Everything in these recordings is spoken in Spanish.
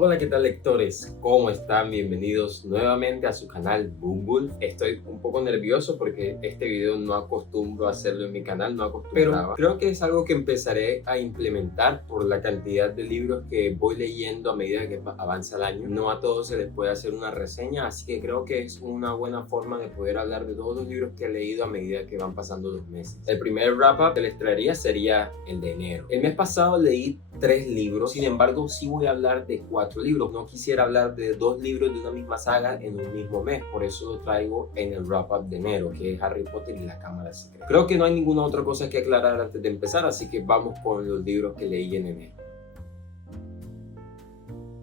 Hola, ¿qué tal, lectores? ¿Cómo están? Bienvenidos nuevamente a su canal Boom Wolf. Estoy un poco nervioso porque este video no acostumbro a hacerlo en mi canal, no acostumbraba. Pero creo que es algo que empezaré a implementar por la cantidad de libros que voy leyendo a medida que avanza el año. No a todos se les puede hacer una reseña, así que creo que es una buena forma de poder hablar de todos los libros que he leído a medida que van pasando los meses. El primer wrap-up que les traería sería el de enero. El mes pasado leí 3 libros, sin embargo sí voy a hablar de 4 libros. No quisiera hablar de 2 libros de una misma saga en un mismo mes, por eso lo traigo en el wrap-up de enero, que es Harry Potter y la Cámara Secreta. Creo que no hay ninguna otra cosa que aclarar antes de empezar, así que vamos con los libros que leí en enero.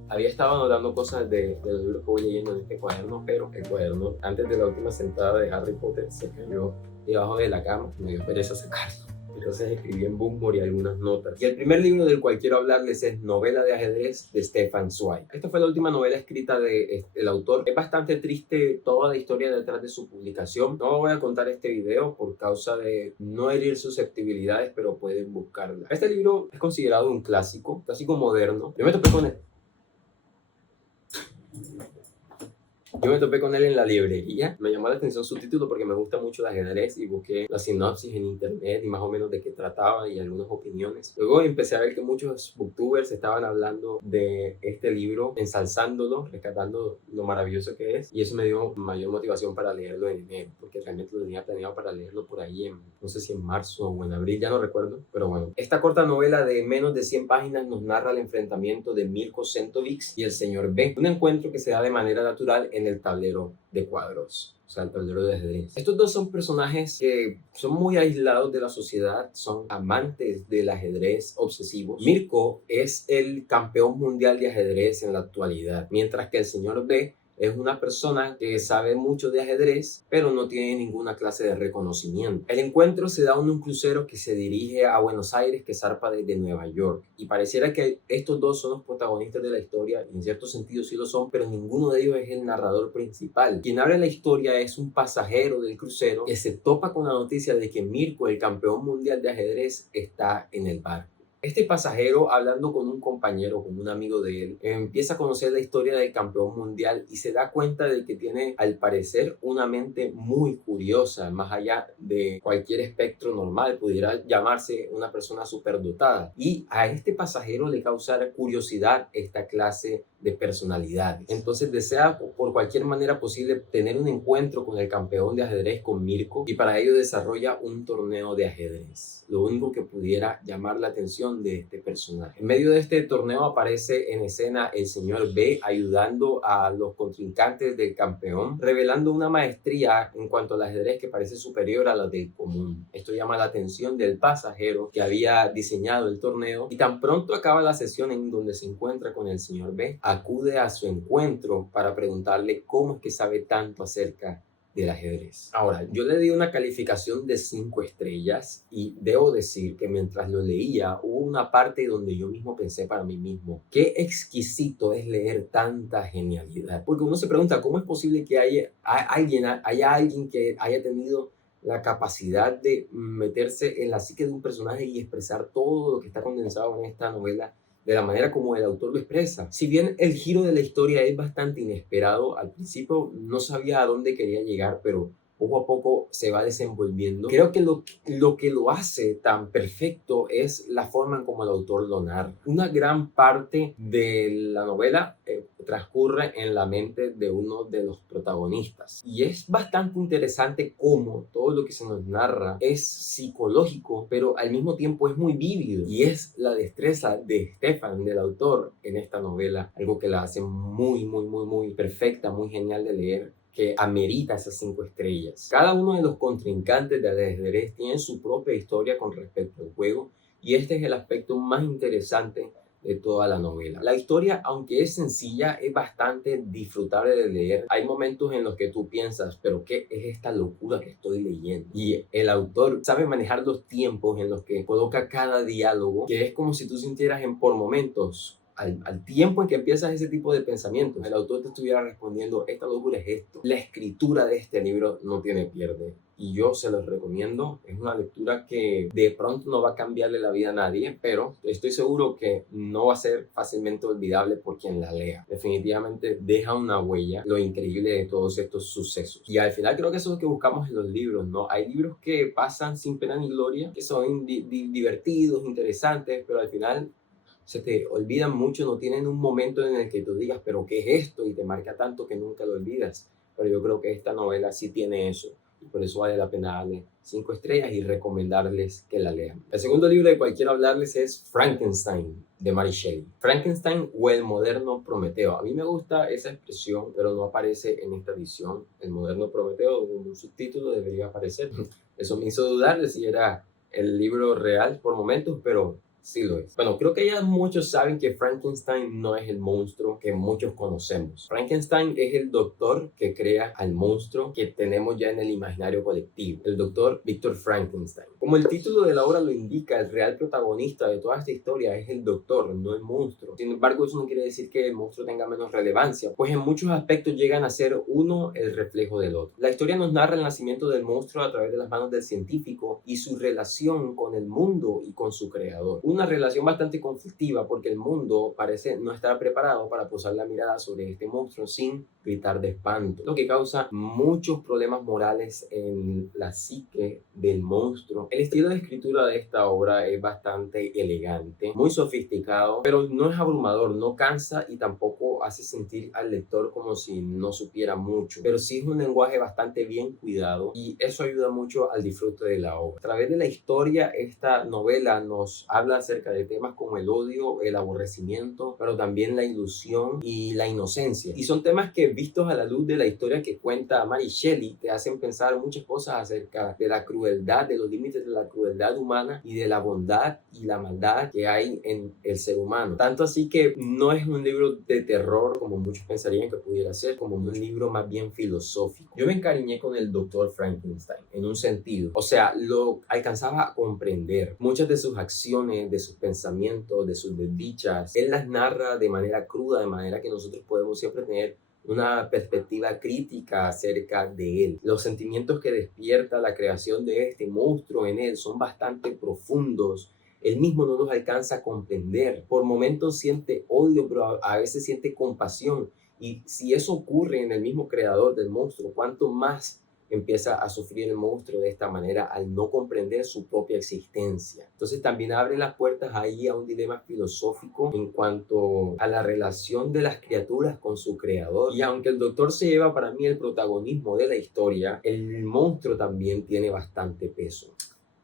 Había estado anotando cosas de los libros que voy leyendo en este cuaderno, pero el cuaderno, antes de la última sentada de Harry Potter, se cayó debajo de la cama. Me dio pereza sacarlo. Entonces escribí en Bookmore algunas notas. Y el primer libro del cual quiero hablarles es Novela de ajedrez de Stefan Zweig. Esta fue la última novela escrita del autor. Es bastante triste toda la historia detrás de su publicación. No voy a contar este video por causa de no herir susceptibilidades, pero pueden buscarla. Este libro es considerado un clásico moderno. Yo me topé con él en la librería. Me llamó la atención su título porque me gusta mucho el ajedrez y busqué la sinopsis en internet y más o menos de qué trataba y algunas opiniones. Luego empecé a ver que muchos booktubers estaban hablando de este libro, ensalzándolo, rescatando lo maravilloso que es, y eso me dio mayor motivación para leerlo en enero, porque realmente lo tenía planeado para leerlo por ahí no sé si en marzo o en abril, ya no recuerdo, pero bueno. Esta corta novela de menos de 100 páginas nos narra el enfrentamiento de Mirko Centovics y el señor B, un encuentro que se da de manera natural en el tablero de cuadros, o sea, el tablero de ajedrez. Estos dos son personajes que son muy aislados de la sociedad, son amantes del ajedrez obsesivos. Mirko es el campeón mundial de ajedrez en la actualidad, mientras que el señor B es una persona que sabe mucho de ajedrez, pero no tiene ninguna clase de reconocimiento. El encuentro se da en un crucero que se dirige a Buenos Aires, que zarpa desde Nueva York. Y pareciera que estos dos son los protagonistas de la historia, y en cierto sentido sí lo son, pero ninguno de ellos es el narrador principal. Quien abre la historia es un pasajero del crucero que se topa con la noticia de que Mirko, el campeón mundial de ajedrez, está en el barco. Este pasajero, hablando con un compañero, con un amigo de él, empieza a conocer la historia del campeón mundial y se da cuenta de que tiene, al parecer, una mente muy curiosa, más allá de cualquier espectro normal, pudiera llamarse una persona superdotada. Y a este pasajero le causa curiosidad esta clase de personalidades. Entonces desea por cualquier manera posible tener un encuentro con el campeón de ajedrez, con Mirko, y para ello desarrolla un torneo de ajedrez, lo único que pudiera llamar la atención de este personaje. En medio de este torneo aparece en escena el señor B ayudando a los contrincantes del campeón, revelando una maestría en cuanto al ajedrez que parece superior a la del común. Esto llama la atención del pasajero que había diseñado el torneo, y tan pronto acaba la sesión en donde se encuentra con el señor B, acude a su encuentro para preguntarle cómo es que sabe tanto acerca del ajedrez. Ahora, yo le di una calificación de 5 estrellas y debo decir que mientras lo leía hubo una parte donde yo mismo pensé para mí mismo, qué exquisito es leer tanta genialidad, porque uno se pregunta cómo es posible que haya alguien que haya tenido la capacidad de meterse en la psique de un personaje y expresar todo lo que está condensado en esta novela de la manera como el autor lo expresa. Si bien el giro de la historia es bastante inesperado, al principio no sabía a dónde quería llegar, pero poco a poco se va desenvolviendo. Creo que lo que lo hace tan perfecto es la forma en cómo el autor lo narra. Una gran parte de la novela transcurre en la mente de uno de los protagonistas. Y es bastante interesante cómo todo lo que se nos narra es psicológico, pero al mismo tiempo es muy vívido. Y es la destreza de Stefan, del autor, en esta novela, algo que la hace muy perfecta, muy genial de leer, que amerita esas 5 estrellas. Cada uno de los contrincantes del ajedrez tiene su propia historia con respecto al juego, y este es el aspecto más interesante de toda la novela. La historia, aunque es sencilla, es bastante disfrutable de leer. Hay momentos en los que tú piensas, pero ¿qué es esta locura que estoy leyendo? Y el autor sabe manejar los tiempos en los que coloca cada diálogo, que es como si tú sintieras por momentos, al tiempo en que empiezas ese tipo de pensamientos, el autor te estuviera respondiendo, esta locura es esto. La escritura de este libro no tiene pierde. y yo se los recomiendo. Es una lectura que de pronto no va a cambiarle la vida a nadie, pero estoy seguro que no va a ser fácilmente olvidable por quien la lea. Definitivamente deja una huella, lo increíble de todos estos sucesos. Y al final creo que eso es lo que buscamos en los libros, ¿no? Hay libros que pasan sin pena ni gloria, que son divertidos, interesantes, pero al final se te olvidan mucho, no tienen un momento en el que tú digas, pero ¿qué es esto? Y te marca tanto que nunca lo olvidas. Pero yo creo que esta novela sí tiene eso. Y por eso vale la pena darle 5 estrellas y recomendarles que la lean. El segundo libro del cual quiero hablarles es Frankenstein, de Mary Shelley. Frankenstein o el moderno Prometeo. A mí me gusta esa expresión, pero no aparece en esta edición. El moderno Prometeo, como un subtítulo, debería aparecer. Eso me hizo dudar de si era el libro real por momentos, pero sí lo es. Bueno, creo que ya muchos saben que Frankenstein no es el monstruo que muchos conocemos. Frankenstein es el doctor que crea al monstruo que tenemos ya en el imaginario colectivo, el doctor Victor Frankenstein. Como el título de la obra lo indica, el real protagonista de toda esta historia es el doctor, no el monstruo. Sin embargo, eso no quiere decir que el monstruo tenga menos relevancia, pues en muchos aspectos llegan a ser uno el reflejo del otro. La historia nos narra el nacimiento del monstruo a través de las manos del científico y su relación con el mundo y con su creador. Una relación bastante conflictiva porque el mundo parece no estar preparado para posar la mirada sobre este monstruo sin gritar de espanto, lo que causa muchos problemas morales en la psique del monstruo. El estilo de escritura de esta obra es bastante elegante, muy sofisticado, pero no es abrumador, no cansa y tampoco hace sentir al lector como si no supiera mucho, pero sí es un lenguaje bastante bien cuidado y eso ayuda mucho al disfrute de la obra. A través de la historia, esta novela nos habla acerca de temas como el odio, el aborrecimiento, pero también la ilusión y la inocencia. Y son temas que, vistos a la luz de la historia que cuenta Mary Shelley, te hacen pensar muchas cosas acerca de la crueldad, de los límites de la crueldad humana y de la bondad y la maldad que hay en el ser humano. Tanto así que no es un libro de terror como muchos pensarían que pudiera ser, como un libro más bien filosófico. Yo me encariñé con el doctor Frankenstein en un sentido, o sea, lo alcanzaba a comprender. Muchas de sus acciones, de sus pensamientos, de sus desdichas, él las narra de manera cruda, de manera que nosotros podemos siempre tener una perspectiva crítica acerca de él. Los sentimientos que despierta la creación de este monstruo en él son bastante profundos. Él mismo no los alcanza a comprender. Por momentos siente odio, pero a veces siente compasión. Y si eso ocurre en el mismo creador del monstruo, ¿cuánto más empieza a sufrir el monstruo de esta manera al no comprender su propia existencia? Entonces también abre las puertas ahí a un dilema filosófico en cuanto a la relación de las criaturas con su creador. Y aunque el doctor se lleva para mí el protagonismo de la historia, el monstruo también tiene bastante peso.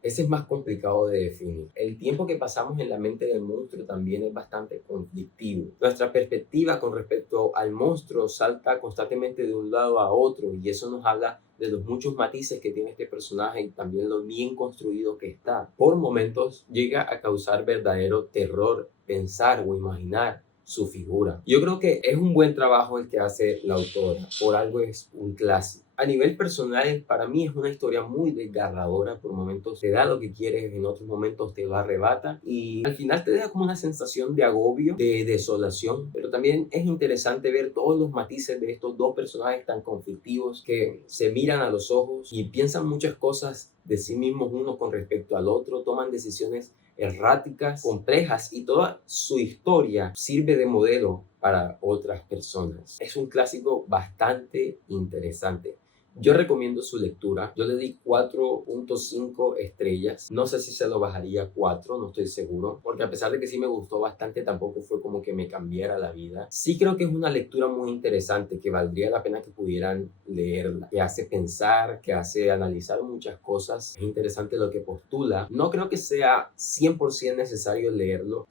Ese es más complicado de definir. El tiempo que pasamos en la mente del monstruo también es bastante conflictivo. Nuestra perspectiva con respecto al monstruo salta constantemente de un lado a otro y eso nos habla de los muchos matices que tiene este personaje y también lo bien construido que está. Por momentos llega a causar verdadero terror pensar o imaginar su figura. Yo creo que es un buen trabajo el que hace la autora, por algo es un clásico. A nivel personal, para mí es una historia muy desgarradora. Por momentos te da lo que quieres, en otros momentos te lo arrebata y al final te deja como una sensación de agobio, de desolación. Pero también es interesante ver todos los matices de estos dos personajes tan conflictivos que se miran a los ojos y piensan muchas cosas de sí mismos uno con respecto al otro, toman decisiones erráticas, complejas y toda su historia sirve de modelo para otras personas. Es un clásico bastante interesante. Yo recomiendo su lectura. Yo le di 4.5 estrellas. No sé si se lo bajaría a 4, no estoy seguro. Porque a pesar de que sí me gustó bastante, tampoco fue como que me cambiara la vida. Sí creo que es una lectura muy interesante, que valdría la pena que pudieran leerla. Que hace pensar, que hace analizar muchas cosas. Es interesante lo que postula. No creo que sea 100% necesario leerlo.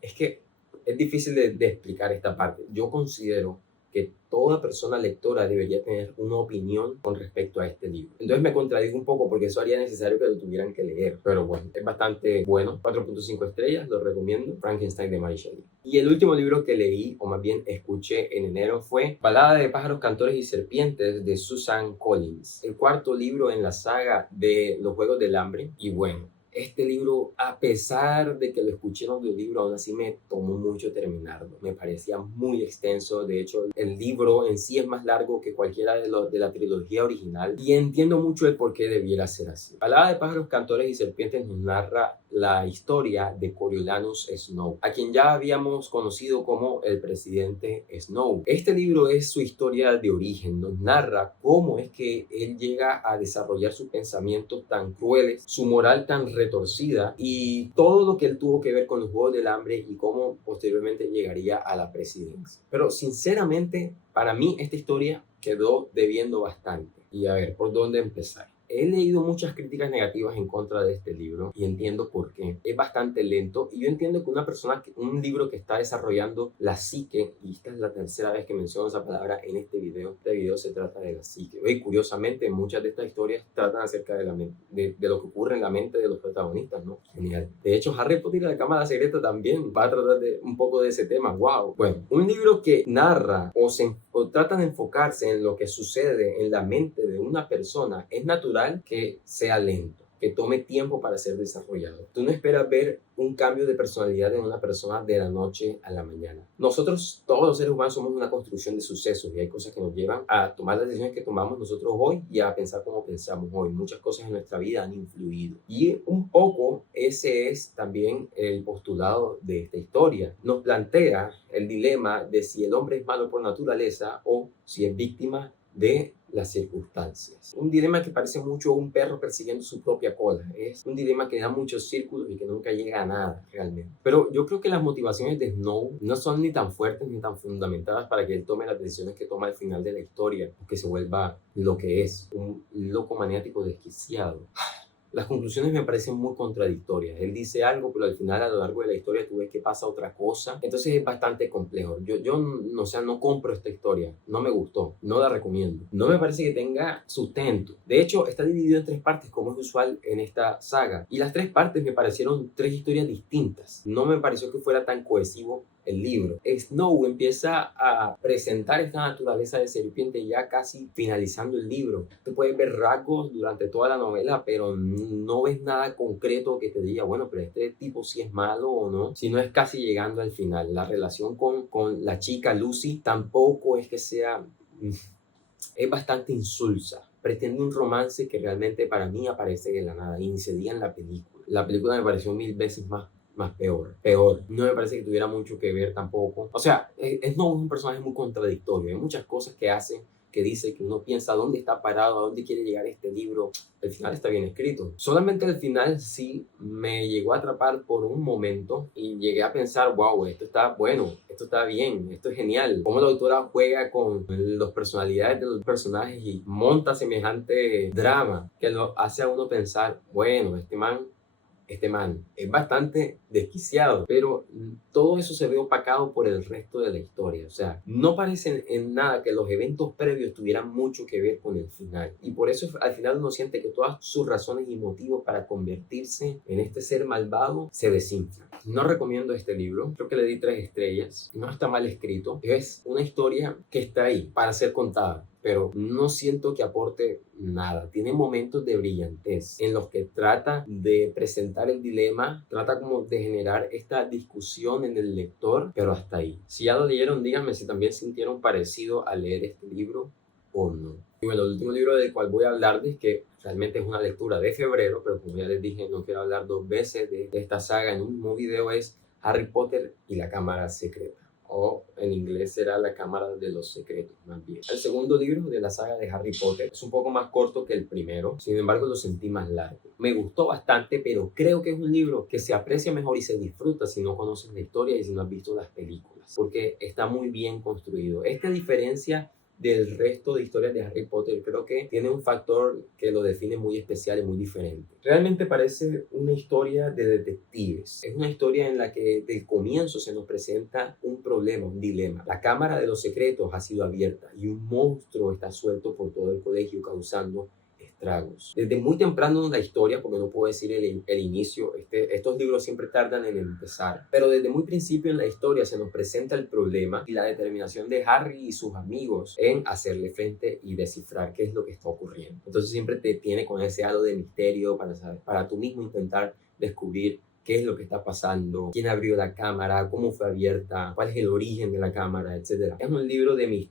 Es que es difícil de explicar esta parte. Yo considero que toda persona lectora debería tener una opinión con respecto a este libro. Entonces me contradigo un poco porque eso haría necesario que lo tuvieran que leer. Pero bueno, es bastante bueno. 4.5 estrellas, lo recomiendo. Frankenstein de Mary Shelley. Y el último libro que leí, o más bien escuché en enero, fue Balada de pájaros, cantores y serpientes de Susan Collins. El cuarto libro en la saga de Los Juegos del Hambre. Y bueno, Este libro, a pesar de que lo escuché en audiolibro, aún así me tomó mucho terminarlo. Me parecía muy extenso. De hecho, el libro en sí es más largo que cualquiera de la trilogía original. Y entiendo mucho el por qué debiera ser así. Palabra de pájaros, cantores y serpientes nos narra la historia de Coriolanus Snow, a quien ya habíamos conocido como el presidente Snow. Este libro es su historia de origen. Nos narra cómo es que él llega a desarrollar sus pensamientos tan crueles, su moral tan retorcida y todo lo que él tuvo que ver con los Juegos del Hambre y cómo posteriormente llegaría a la presidencia. Pero sinceramente, para mí esta historia quedó debiendo bastante. Y a ver, ¿por dónde empezar? He leído muchas críticas negativas en contra de este libro y entiendo por qué. Es bastante lento y yo entiendo que un libro que está desarrollando la psique, y esta es la tercera vez que menciono esa palabra en este video se trata de la psique. Y curiosamente, muchas de estas historias tratan acerca de lo que ocurre en la mente de los protagonistas, ¿no? Genial. De hecho, Harry Potter y la Cámara Secreta también va a tratar un poco de ese tema. ¡Wow! Bueno, un libro que narra o trata de enfocarse en lo que sucede en la mente de una persona es natural que sea lento, que tome tiempo para ser desarrollado. Tú no esperas ver un cambio de personalidad en una persona de la noche a la mañana. Nosotros, todos los seres humanos, somos una construcción de sucesos y hay cosas que nos llevan a tomar las decisiones que tomamos nosotros hoy y a pensar como pensamos hoy. Muchas cosas en nuestra vida han influido. Y un poco ese es también el postulado de esta historia. Nos plantea el dilema de si el hombre es malo por naturaleza o si es víctima de las circunstancias. Un dilema que parece mucho a un perro persiguiendo su propia cola. Es un dilema que da muchos círculos y que nunca llega a nada realmente. Pero yo creo que las motivaciones de Snow no son ni tan fuertes ni tan fundamentadas para que él tome las decisiones que toma al final de la historia o que se vuelva lo que es, un loco maniático desquiciado. Las conclusiones me parecen muy contradictorias. Él dice algo, pero al final, a lo largo de la historia, tú ves que pasa otra cosa. Entonces es bastante complejo. Yo no, o sea, no compro esta historia. No me gustó. No la recomiendo. No me parece que tenga sustento. De hecho, está dividido en tres partes, como es usual en esta saga. Y las tres partes me parecieron tres historias distintas. No me pareció que fuera tan cohesivo el libro. Snow empieza a presentar esta naturaleza de serpiente ya casi finalizando el libro. Tú puedes ver rasgos durante toda la novela, pero no ves nada concreto que te diga, bueno, pero este tipo sí es malo o no, sino es casi llegando al final. La relación con la chica Lucy tampoco es que sea... es bastante insulsa. Pretende un romance que realmente para mí aparece de la nada y ni se diga en la película. La película me pareció 1000 veces más peor. No me parece que tuviera mucho que ver tampoco. O sea, es no un personaje muy contradictorio. Hay muchas cosas que hace, que dice, que uno piensa dónde está parado, a dónde quiere llegar este libro. El final está bien escrito. Solamente el final sí me llegó a atrapar por un momento y llegué a pensar, wow, esto está bueno, esto está bien, esto es genial. Cómo la autora juega con las personalidades de los personajes y monta semejante drama que lo hace a uno pensar, bueno, este man es bastante desquiciado, pero todo eso se ve opacado por el resto de la historia. O sea, no parece en nada que los eventos previos tuvieran mucho que ver con el final. Y por eso al final uno siente que todas sus razones y motivos para convertirse en este ser malvado se desinflan. No recomiendo este libro, creo que le di 3 estrellas. No está mal escrito, es una historia que está ahí para ser contada, pero no siento que aporte nada. Tiene momentos de brillantez en los que trata de presentar el dilema, trata como de generar esta discusión en el lector, pero hasta ahí. Si ya lo leyeron, díganme si también sintieron parecido al leer este libro o no. Y bueno, el último libro del cual voy a hablarles, que realmente es una lectura de febrero, pero como ya les dije, no quiero hablar 2 veces de esta saga en un mismo video, es Harry Potter y la Cámara Secreta. O en inglés será La Cámara de los Secretos, más bien. El segundo libro de la saga de Harry Potter es un poco más corto que el primero, sin embargo lo sentí más largo. Me gustó bastante, pero creo que es un libro que se aprecia mejor y se disfruta si no conoces la historia y si no has visto las películas, porque está muy bien construido. Esta diferencia del resto de historias de Harry Potter creo que tiene un factor que lo define muy especial y muy diferente. Realmente parece una historia de detectives. Es una historia en la que del comienzo se nos presenta un problema, un dilema. La Cámara de los Secretos ha sido abierta y un monstruo está suelto por todo el colegio causando estragos. Desde muy temprano en la historia, porque no puedo decir el inicio, estos libros siempre tardan en empezar, pero desde muy principio en la historia se nos presenta el problema y la determinación de Harry y sus amigos en hacerle frente y descifrar qué es lo que está ocurriendo. Entonces siempre te tiene con ese halo de misterio para saber, para tú mismo intentar descubrir qué es lo que está pasando, quién abrió la cámara, cómo fue abierta, cuál es el origen de la cámara, etc. Es un libro de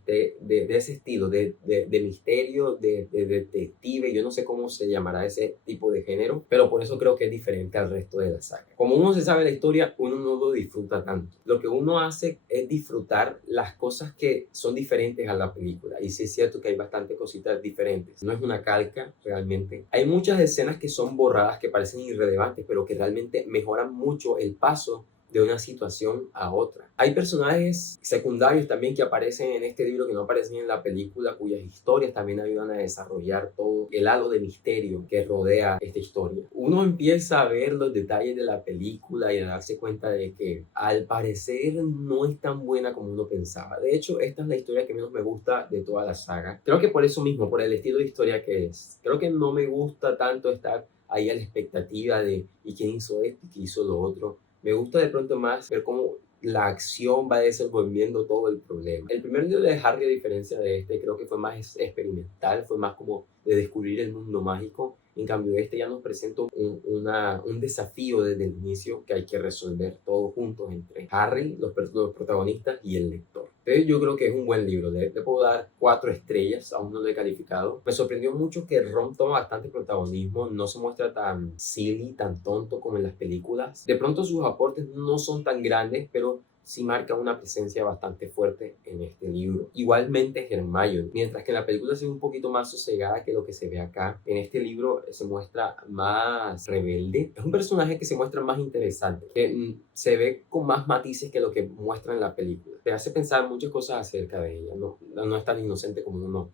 ese estilo, de misterio, de detective. Yo no sé cómo se llamará ese tipo de género, pero por eso creo que es diferente al resto de la saga. Como uno se sabe la historia, uno no lo disfruta tanto. Lo que uno hace es disfrutar las cosas que son diferentes a la película. Y sí es cierto que hay bastantes cositas diferentes. No es una calca realmente. Hay muchas escenas que son borradas, que parecen irrelevantes, pero que realmente mejoran mucho el paso de una situación a otra. Hay personajes secundarios también que aparecen en este libro que no aparecen en la película, cuyas historias también ayudan a desarrollar todo el halo de misterio que rodea esta historia. Uno empieza a ver los detalles de la película y a darse cuenta de que al parecer no es tan buena como uno pensaba. De hecho, esta es la historia que menos me gusta de toda la saga. Creo que por eso mismo, por el estilo de historia que es. Creo que no me gusta tanto estar ahí a la expectativa de ¿y quién hizo esto y quién hizo lo otro? Me gusta de pronto más ver cómo la acción va desenvolviendo todo el problema. El primer libro de Harry, a diferencia de este, creo que fue más experimental, fue más como de descubrir el mundo mágico. En cambio, este ya nos presenta un desafío desde el inicio que hay que resolver todos juntos entre Harry, los protagonistas y el lector. Entonces yo creo que es un buen libro. Le puedo dar 4 estrellas, aún no lo he calificado. Me sorprendió mucho que Ron toma bastante protagonismo, no se muestra tan silly, tan tonto como en las películas. De pronto sus aportes no son tan grandes, pero sí marca una presencia bastante fuerte en este libro. Igualmente Hermione, mientras que en la película se ve un poquito más sosegada que lo que se ve acá, en este libro se muestra más rebelde. Es un personaje que se muestra más interesante, que se ve con más matices que lo que muestra en la película. Te hace pensar muchas cosas acerca de ella, no es tan inocente como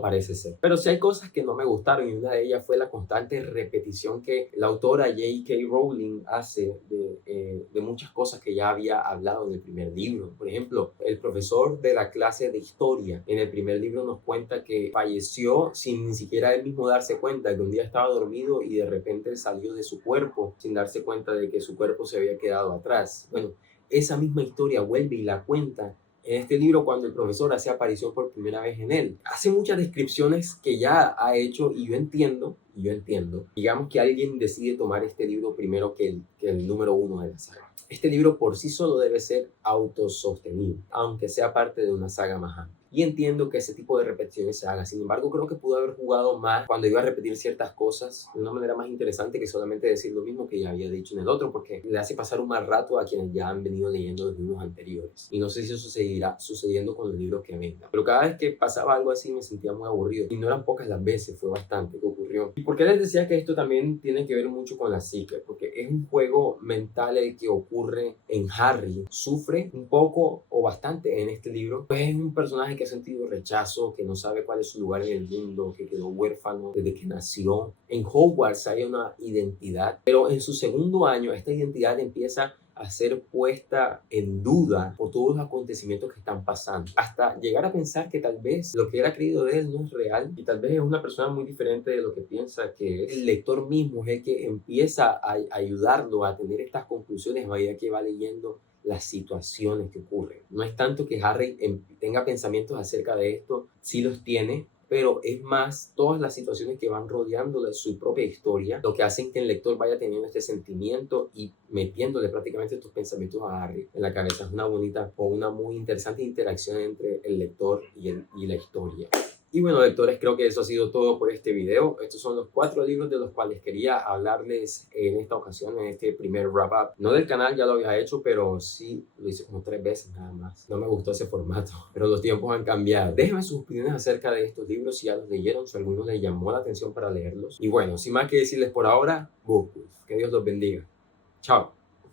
parece ser. Pero sí hay cosas que no me gustaron y una de ellas fue la constante repetición que la autora J.K. Rowling hace de muchas cosas que ya había hablado en el primer libro. Por ejemplo, el profesor de la clase de historia en el primer libro nos cuenta que falleció sin ni siquiera él mismo darse cuenta, que un día estaba dormido y de repente salió de su cuerpo sin darse cuenta de que su cuerpo se había quedado atrás. Bueno, esa misma historia vuelve y la cuenta en este libro cuando el profesor hace aparición por primera vez en él. Hace muchas descripciones que ya ha hecho y yo entiendo. Digamos que alguien decide tomar este libro primero que el número 1 de la saga. Este libro por sí solo debe ser autosostenible, aunque sea parte de una saga más amplia. Y entiendo que ese tipo de repeticiones se haga. Sin embargo, creo que pudo haber jugado más cuando iba a repetir ciertas cosas de una manera más interesante que solamente decir lo mismo que ya había dicho en el otro, porque le hace pasar un mal rato a quienes ya han venido leyendo los libros anteriores. Y no sé si eso seguirá sucediendo con los libros que vengan. Pero cada vez que pasaba algo así me sentía muy aburrido. Y no eran pocas las veces, fue bastante que ocurrió. ¿Y por qué les decía que esto también tiene que ver mucho con la psique? Porque es un juego mental el que ocurre en Harry. Sufre un poco o bastante en este libro. Pues es un personaje que ha sentido rechazo, que no sabe cuál es su lugar en el mundo, que quedó huérfano desde que nació. En Hogwarts hay una identidad, pero en su segundo año esta identidad empieza a ser puesta en duda por todos los acontecimientos que están pasando, hasta llegar a pensar que tal vez lo que él ha creído de él no es real y tal vez es una persona muy diferente de lo que piensa que es. El lector mismo es el que empieza a ayudarlo a tener estas conclusiones a medida que va leyendo las situaciones que ocurren. No es tanto que Harry tenga pensamientos acerca de esto, sí los tiene, pero es más todas las situaciones que van rodeando de su propia historia lo que hacen que el lector vaya teniendo este sentimiento y metiéndole prácticamente estos pensamientos a Harry en la cabeza. Es una bonita o una muy interesante interacción entre el lector y la historia. Y bueno, lectores, creo que eso ha sido todo por este video. Estos son los 4 libros de los cuales quería hablarles en esta ocasión, en este primer wrap-up. No del canal, ya lo había hecho, pero sí lo hice como 3 veces nada más. No me gustó ese formato, pero los tiempos han cambiado. Déjenme sus opiniones acerca de estos libros, si ya los leyeron, si a alguno les llamó la atención para leerlos. Y bueno, sin más que decirles por ahora, BookWolf. Que Dios los bendiga. Chao.